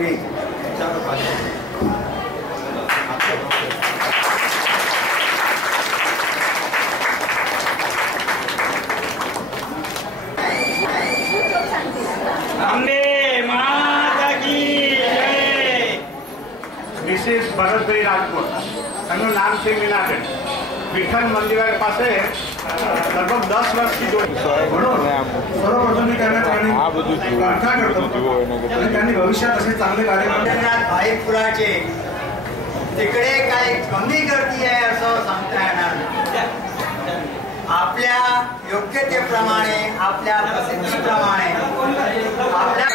देवी Mrs Bharatbhai Rajput नाम से मिला है विठल मंदिर पास लगभग 10 वर्ष की जोड़ी सर्वप्रथम भविष्यात असे चांगले कार्यक्रम भाई फुलाचे तिकडे काय कमी गर्दी आहे असं सांगता येणार नाही. आपल्या योग्यतेप्रमाणे आपल्या प्रसिद्धीप्रमाणे आपल्या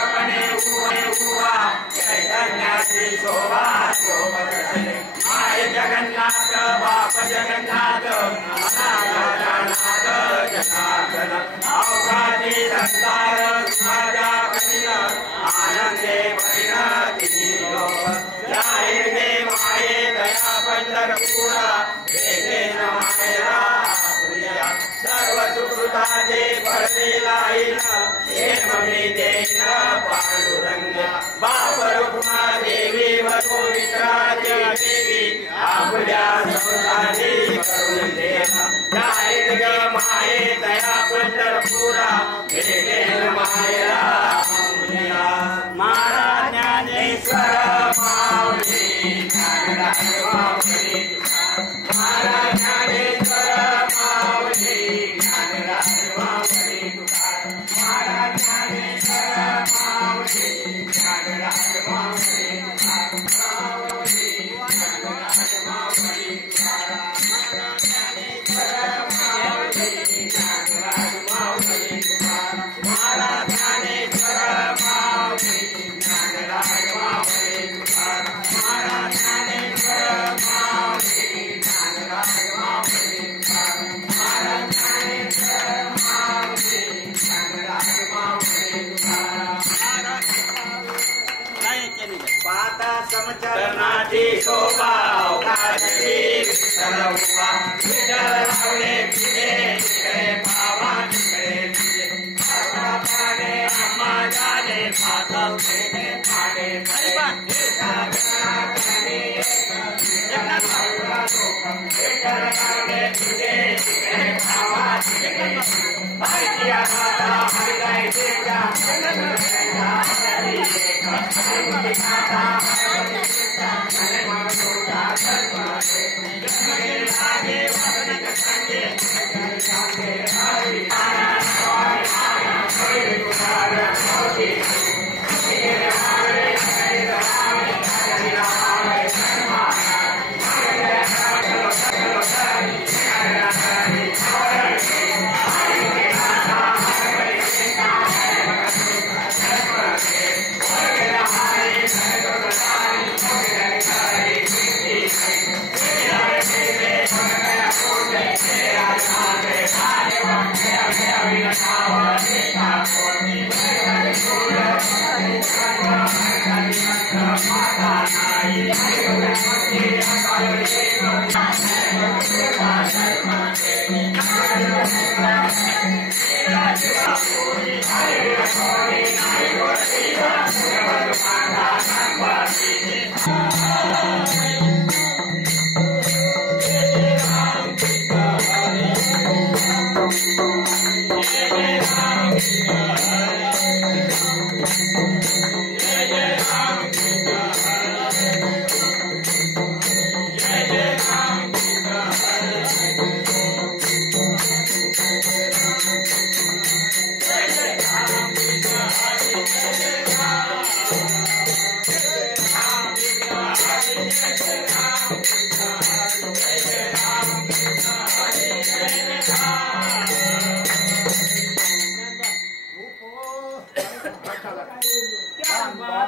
जगन्नाथ बाप जगन्नाथ अवघाती संसार माझ्या कठीण आनंदे परिणती जाहीर माये दया पंढरपुरा भेटेन मायरा प्रिया सर्व सुकृताचे भरलेला हेम मी देन पांडुरंग बाप रुक्मा देवी वरु विश्राचे देवी आपल्या संसारी करून देवा जाहीर ग माये दया पंढरपुरा भेटेन मायरा प्रिया मारा ज्ञानेश्वर माऊली ज्ञानराज माऊली मारा ज्ञानेश्वर माऊली ज्ञानराज माऊली मारा ज्ञानेश्वर माऊली ज्ञानराज माऊली माऊली ज्ञानराज माऊली मारा ज्ञानेश्वर माऊली ज्ञानराज माऊली मारा ज्ञानेश्वर माऊली ज्ञानराज माऊली मारा ज्ञानेश्वर माऊली ज्ञानराज माऊली मारा ज्ञानेश्वर माऊली ज्ञानराज माऊली पाता समचरणाची शोभा अवकाशी विठ्ठलुवा विठ्ठल रावले फिरे तिकडे भावा तिकडे फिरे पाने अम्मा झाले पाता फिरे पाने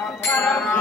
Tukaram,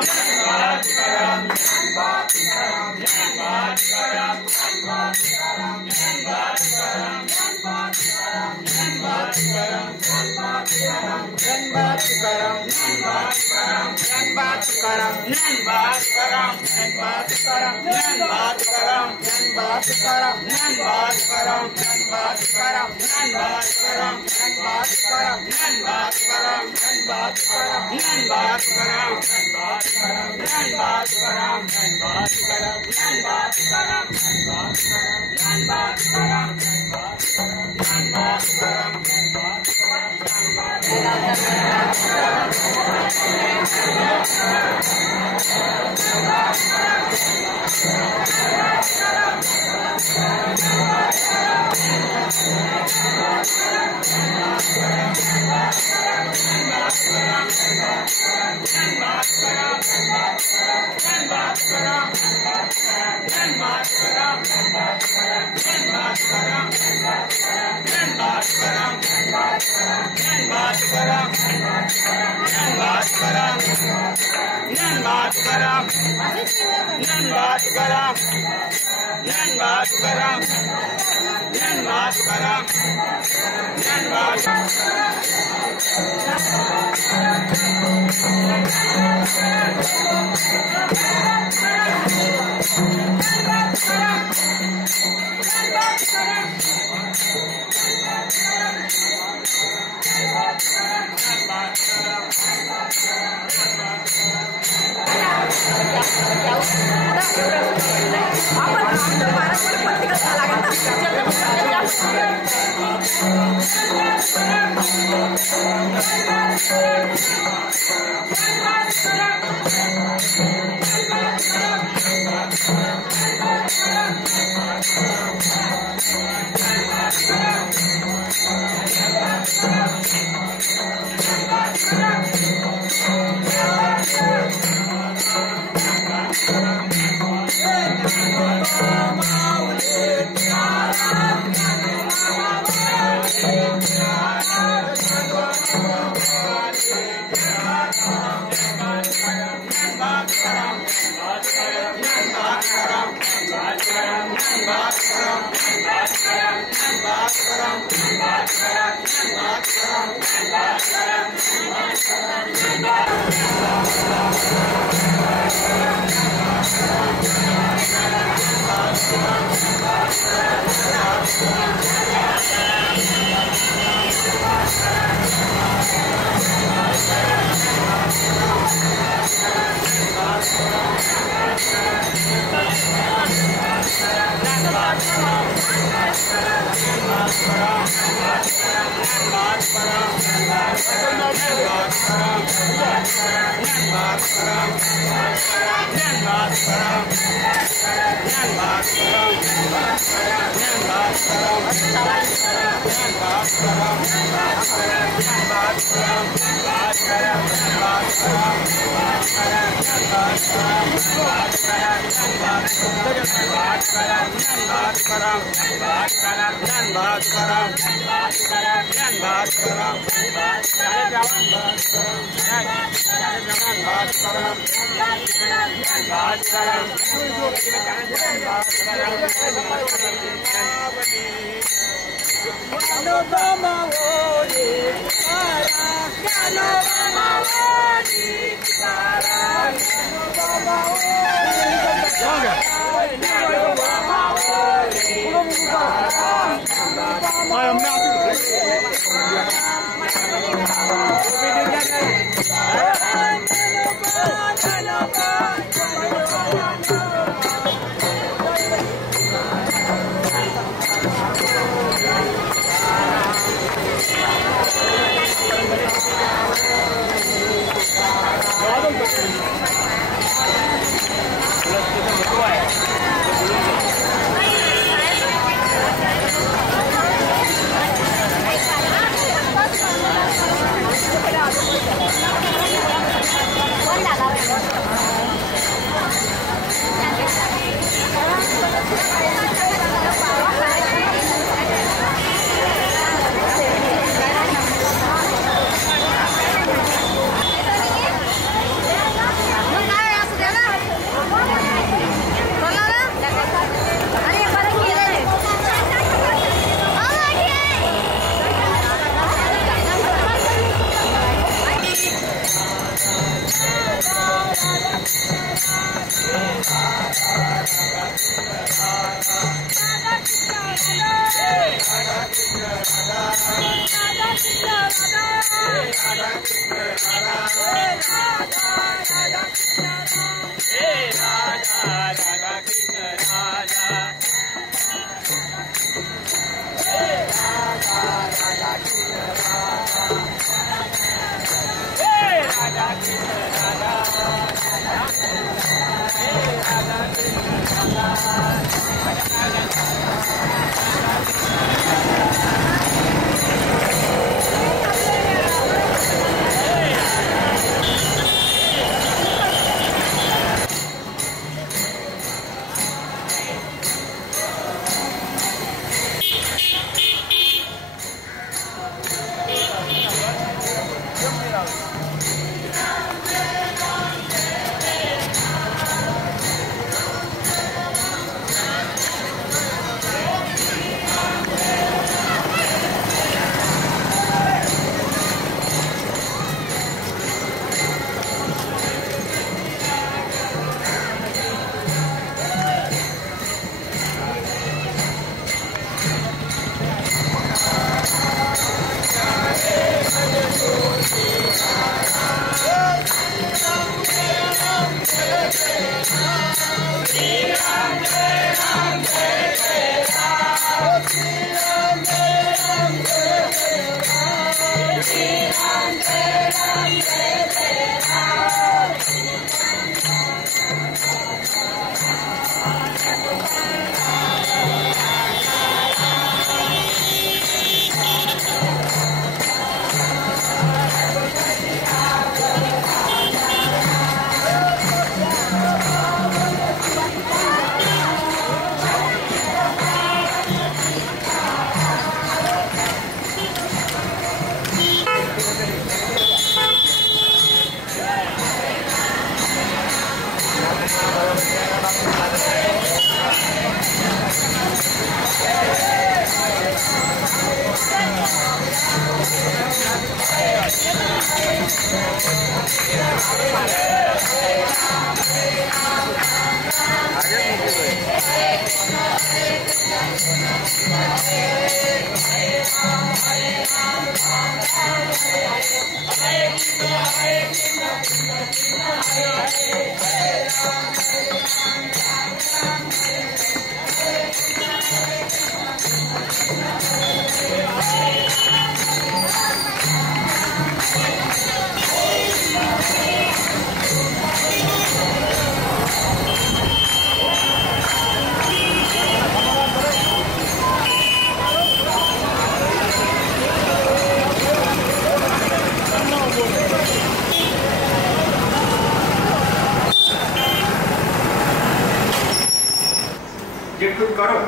જેટલું કરો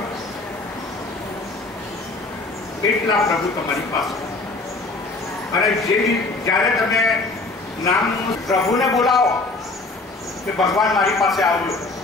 એટલા પ્રભુ તમારી પાસે અને જ્યારે તમે નામ પ્રભુને બોલાવો કે ભગવાન મારી પાસે આવ્યો